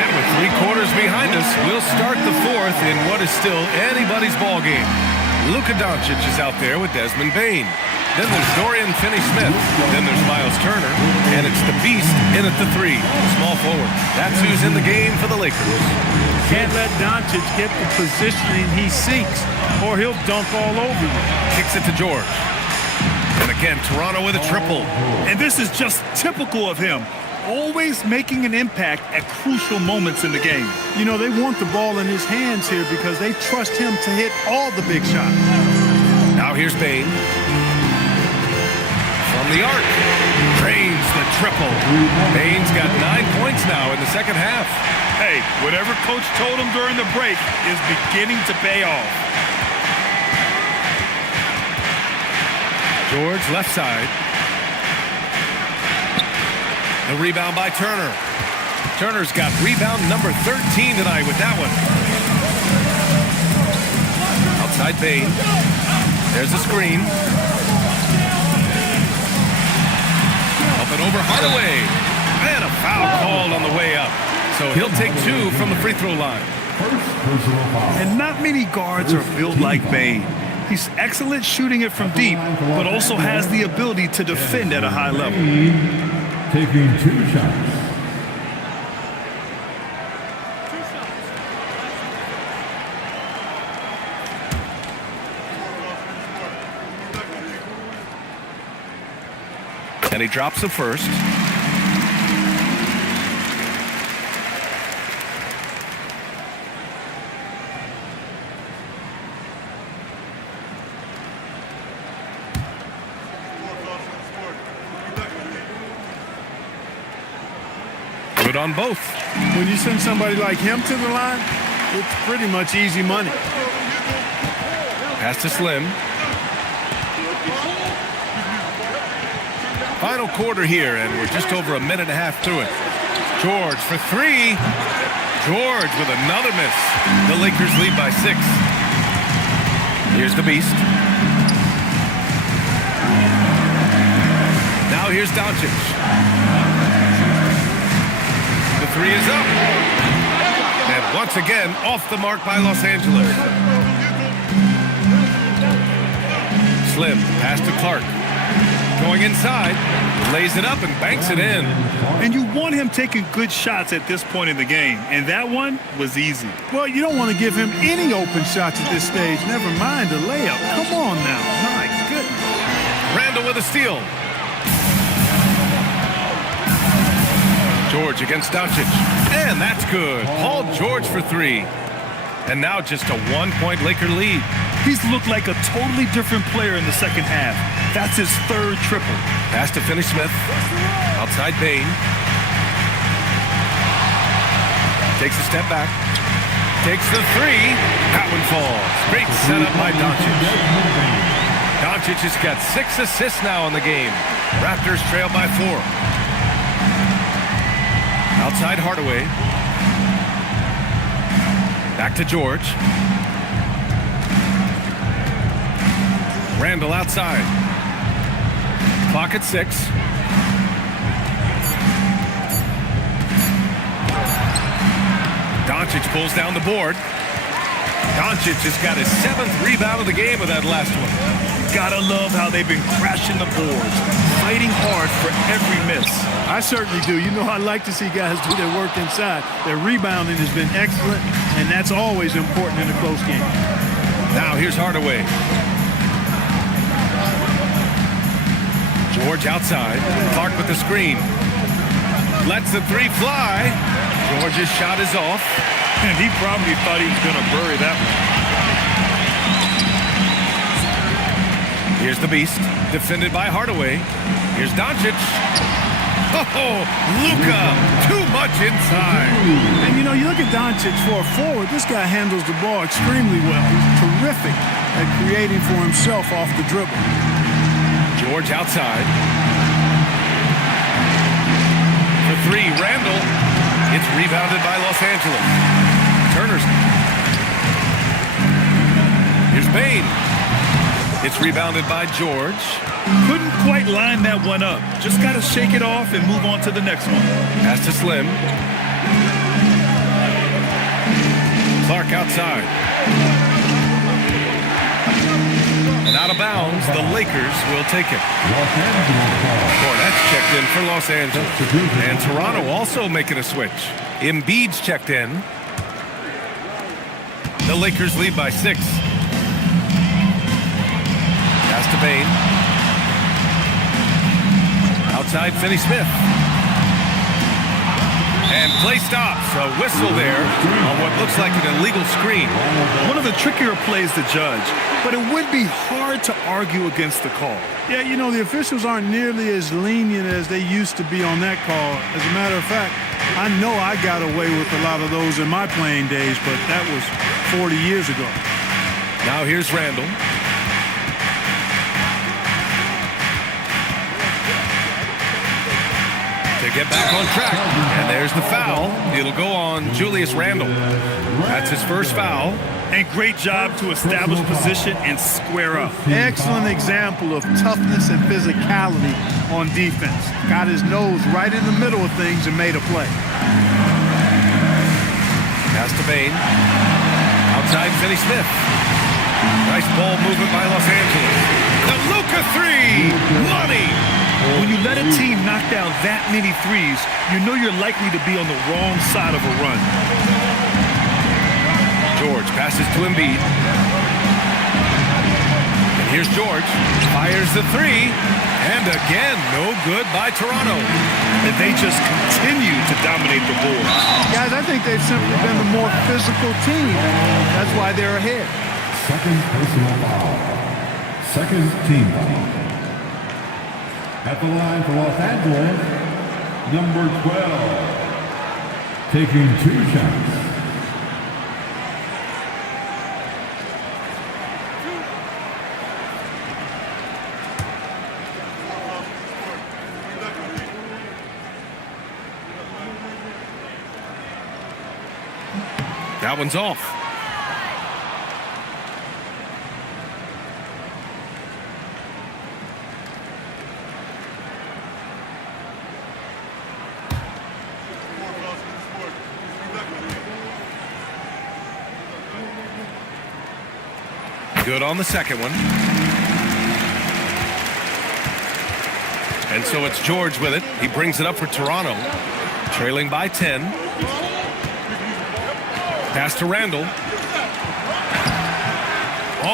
And with 3 quarters behind us, we'll start the 4th in what is still anybody's ball game. Luka Doncic is out there with Desmond Bain. Then there's Dorian Finney-Smith. Then there's Miles Turner. And it's the Beast in at the 3. Small forward. That's who's in the game for the Lakers. Can't let Doncic get the positioning he seeks, or he'll dunk all over you. Kicks it to George. And again, Toronto with a triple. And this is just typical of him. Always making an impact at crucial moments in the game. You know, they want the ball in his hands here because they trust him to hit all the big shots. Now here's Bain. From the arc. Drains the triple. Bain's got 9 points now in the second half. Hey, whatever coach told him during the break is beginning to pay off. George left side. The rebound by Turner. Turner's got rebound number 13 tonight with that one. Outside Bain. There's a screen. Up and over Hardaway. And a foul called on the way up. So he'll take 2 from the free throw line. And not many guards are built like Bain. He's excellent shooting it from deep, but also has the ability to defend at a high level. Taking 2 shots. And he drops the first. good on both. When you send somebody like him to the line, it's pretty much easy money. Pass to Slim. Final quarter here, and we're just over a minute and a half through it. George for three. George with another miss. The Lakers lead by 6. Here's the Beast. Now here's Doncic. The three is up. And once again, off the mark by Los Angeles. Slim, pass to Clark. Going inside, lays it up and banks it in. And you want him taking good shots at this point in the game, and that one was easy. Well, you don't want to give him any open shots at this stage, never mind a layup. Come on now, my goodness. Randall with a steal. George against Doncic, and that's good. Paul George for 3. And now just a 1-point Laker lead. He's looked like a totally different player in the second half. That's his 3rd triple. Pass to Finney-Smith. Outside Bain. Takes a step back. Takes the 3. That one falls. Great setup by Doncic. Doncic has got 6 assists now in the game. Raptors trail by 4. Outside Hardaway. Back to George. Randall outside. Clock at 6. Doncic pulls down the board. Doncic has got his 7th rebound of the game with that last one. Gotta love how they've been crashing the boards, fighting hard for every miss. I certainly do. You know, I like to see guys do their work inside. Their rebounding has been excellent, and that's always important in a close game. Now here's Hardaway. George outside. Clark with the screen. Lets the 3 fly. George's shot is off. And he probably thought he was going to bury that one. Here's the Beast. Defended by Hardaway. Here's Doncic. Oh, Luka, too much inside. And, you know, you look at Doncic for a forward, this guy handles the ball extremely well. He's terrific at creating for himself off the dribble. George outside. For 3, Randall. It's rebounded by Los Angeles. Turner's. Here's Bain. It's rebounded by George. Couldn't quite line that one up. Just got to shake it off and move on to the next one. Pass to Slim. Clark outside. And out of bounds, the Lakers will take it. Cornette's checked in for Los Angeles. And Toronto also making a switch. Embiid's checked in. The Lakers lead by 6. Pass to Bain. Outside Finney-Smith. And play stops. A whistle there on what looks like an illegal screen. One of the trickier plays to judge, but it would be hard to argue against the call. Yeah, you know, the officials aren't nearly as lenient as they used to be on that call. As a matter of fact, I know I got away with a lot of those in my playing days, but that was 40 years ago. Now here's Randall. To get back on track. And there's the foul. It'll go on Julius Randall. That's his first foul. And great job to establish position and square up. Excellent example of toughness and physicality on defense. Got his nose right in the middle of things and made a play. Pass to Bain. Outside Finney-Smith. Nice ball movement by Los Angeles. The Luka 3. Money. When you let a team knock down that many threes, you know you're likely to be on the wrong side of a run. George passes to Embiid. And here's George. Fires the 3. And again, no good by Toronto. And they just continue to dominate the board. Guys, I think they've simply been the more physical team. That's why they're ahead. Second personal foul. Second team foul. At the line for Los Angeles, number 12, taking 2 shots. That one's off. Good on the second one. And so it's George with it. He brings it up for Toronto. Trailing by 10. Pass to Randall.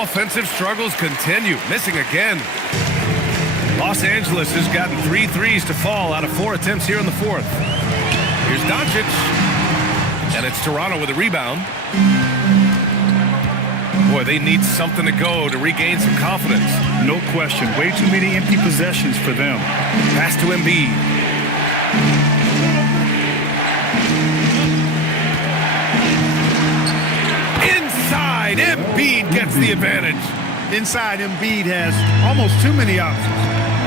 Offensive struggles continue. Missing again. Los Angeles has gotten 3 threes to fall out of 4 attempts here in the fourth. Here's Doncic. And it's Toronto with a rebound. Boy, they need something to go to regain some confidence. No question. Way too many empty possessions for them. Pass to Embiid. Inside, Embiid gets the advantage. Inside, Embiid has almost too many options.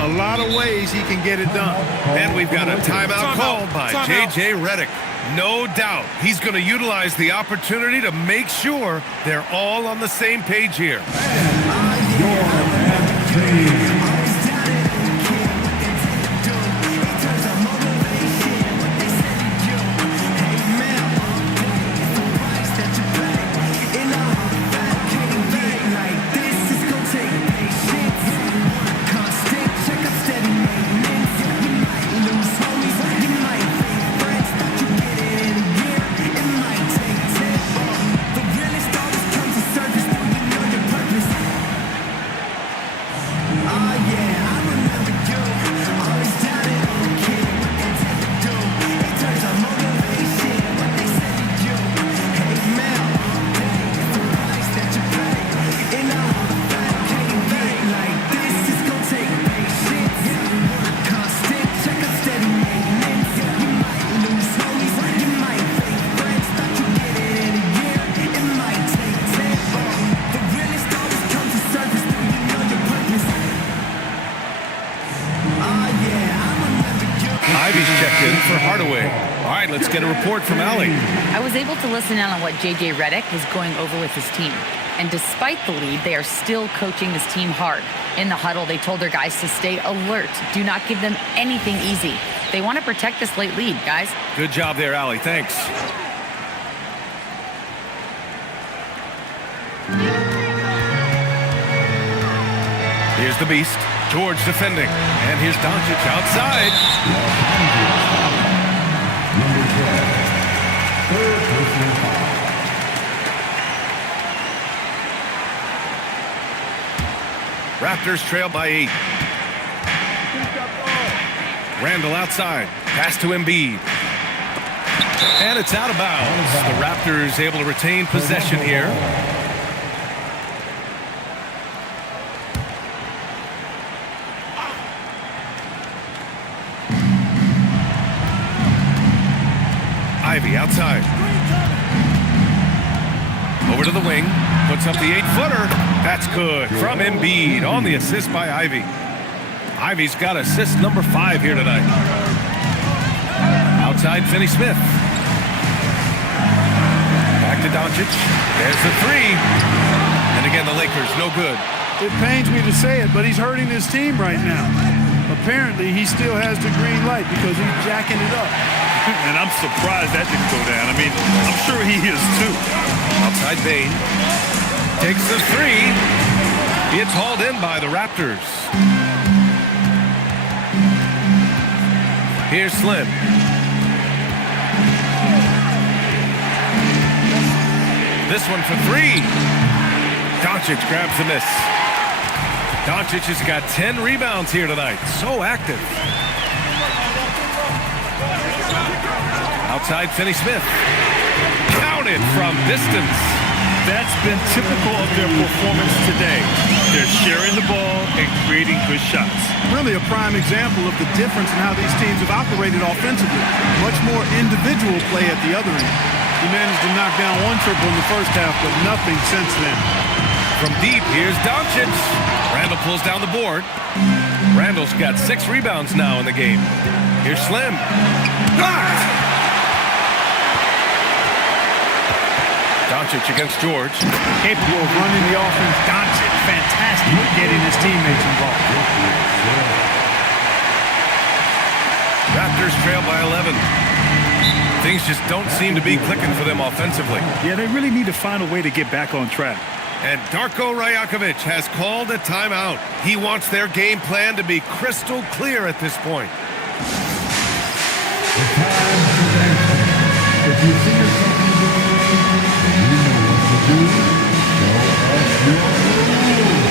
A lot of ways he can get it done. And we've got a timeout called by J.J. Redick. No doubt he's going to utilize the opportunity to make sure they're all on the same page here. Let's get a report from Allie. I was able to listen in on what J.J. Redick is going over with his team. And despite the lead, they are still coaching this team hard. In the huddle, they told their guys to stay alert. Do not give them anything easy. They want to protect this late lead, guys. Good job there, Allie. Thanks. Here's the beast. George defending. And here's Doncic outside. Raptors trail by 8. Randall outside. Pass to Embiid. And it's out of bounds. The Raptors able to retain possession here. Ivy outside. Over to the wing. Puts up the 8-footer. That's good from Embiid on the assist by Ivy. Ivy's got assist number 5 here tonight. Outside Finney-Smith. Back to Doncic. There's the 3. And again, the Lakers, no good. It pains me to say it, but he's hurting his team right now. Apparently, he still has the green light because he's jacking it up. And I'm surprised that didn't go down. I mean, I'm sure he is too. Outside Bain. Takes the 3. It's hauled in by the Raptors. Here's Slim. This one for 3. Doncic grabs the miss. Doncic has got 10 rebounds here tonight. So active. Outside Finney-Smith. Counted from distance. That's been typical of their performance today. They're sharing the ball and creating good shots. Really a prime example of the difference in how these teams have operated offensively. Much more individual play at the other end. He managed to knock down one triple in the first half, but nothing since then. From deep, here's Doncic. Randall pulls down the board. Randall's got 6 rebounds now in the game. Here's Slim. Blocked! Doncic against George. Capable of running the offense. Doncic, fantastic at getting his teammates involved. Raptors trail by 11. Things just don't seem to be clicking for them offensively. Yeah, they really need to find a way to get back on track. And Darko Rajakovic has called a timeout. He wants their game plan to be crystal clear at this point. The time is action. If you see yourself in the game, and you know what to do, show us your rules.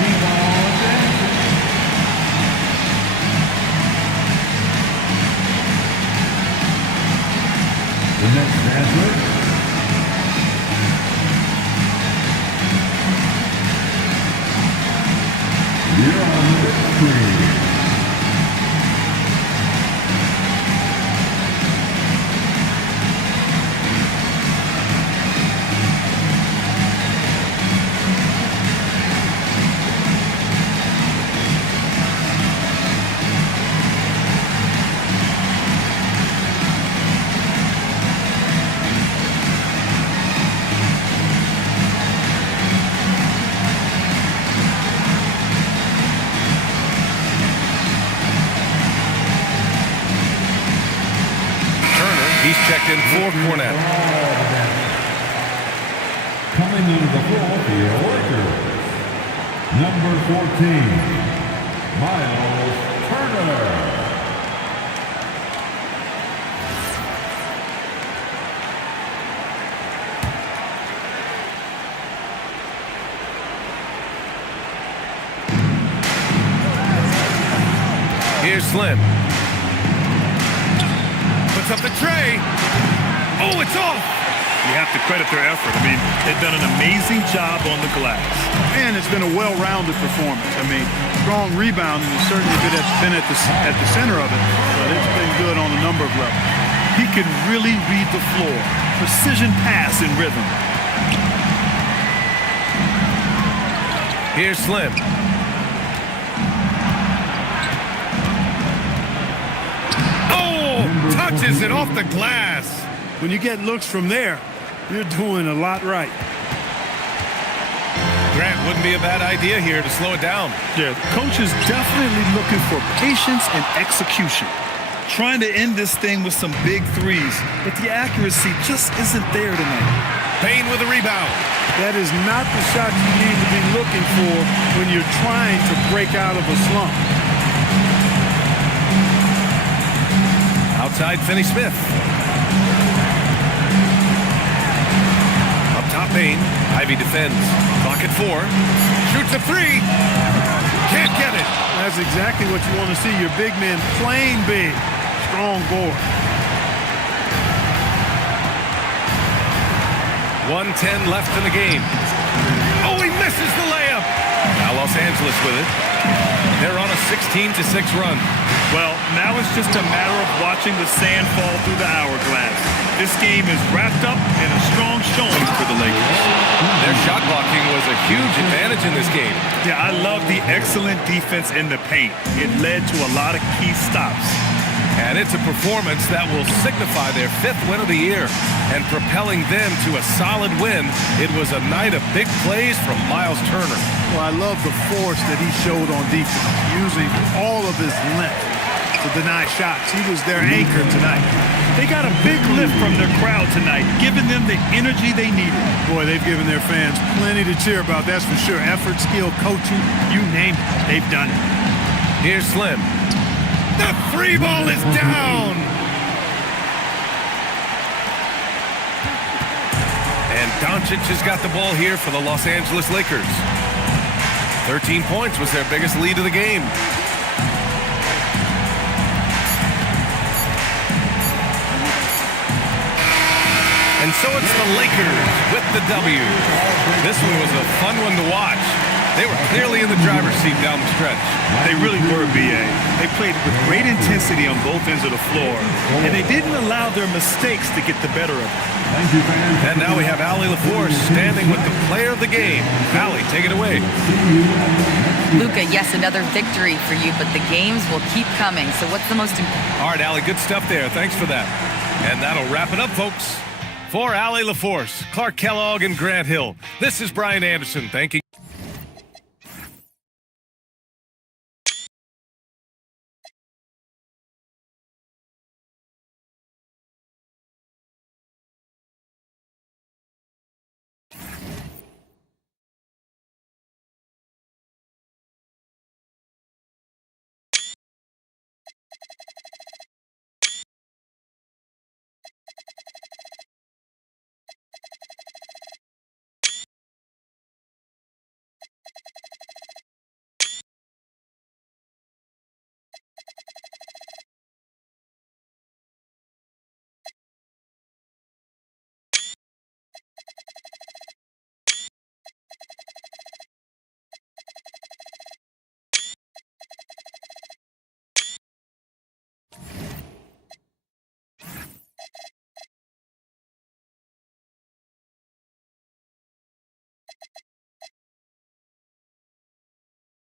Keep on dancing. The next dancer. You're on the screen. He's checked in for Cornette. Coming into the floor for your Lakers, number 14, Miles Turner. Here's Slim. Puts up the tray. Oh, it's off. You have to credit their effort. I mean, they've done an amazing job on the glass. And it's been a well-rounded performance. I mean, strong rebounding has certainly been at the center of it, but it's been good on a number of levels. He can really read the floor. Precision pass and rhythm. Here's Slim. Touches it off the glass. When you get looks from there, you're doing a lot right. Grant, wouldn't be a bad idea here to slow it down. Yeah, the coach is definitely looking for patience and execution. Trying to end this thing with some big threes, but the accuracy just isn't there tonight. Payne with a rebound. That is not the shot you need to be looking for when you're trying to break out of a slump. Outside, Finney-Smith. Up top, Payne. Ivy defends. Clock at 4. Shoots a 3. Can't get it. That's exactly what you want to see. Your big men playing big. Strong board. 1:10 left in the game. Oh, he misses the layup. Now Los Angeles with it. They're on a 16-6 run. Well, now it's just a matter of watching the sand fall through the hourglass. This game is wrapped up in a strong showing for the Lakers. Their shot blocking was a huge advantage in this game. Yeah, I love the excellent defense in the paint. It led to a lot of key stops. And it's a performance that will signify their 5th win of the year and propelling them to a solid win. It was a night of big plays from Miles Turner. Well, I love the force that he showed on defense, using all of his length to deny shots. He was their anchor tonight. They got a big lift from their crowd tonight, giving them the energy they needed. Boy, they've given their fans plenty to cheer about, that's for sure. Effort, skill, coaching, you name it, they've done it. Here's Slim. The free ball is down. And Doncic has got the ball here for the Los Angeles Lakers. 13 points was their biggest lead of the game. And so it's the Lakers with the W. This one was a fun one to watch. They were clearly in the driver's seat down the stretch. They really were, B.A. They played with great intensity on both ends of the floor, and they didn't allow their mistakes to get the better of them. Thank you, fans. And now we have Allie LaForce standing with the player of the game. Allie, take it away. Luka, yes, another victory for you, but the games will keep coming. So what's the most important? All right, Allie, good stuff there. Thanks for that. And that'll wrap it up, folks. For Allie LaForce, Clark Kellogg, and Grant Hill, this is Brian Anderson thanking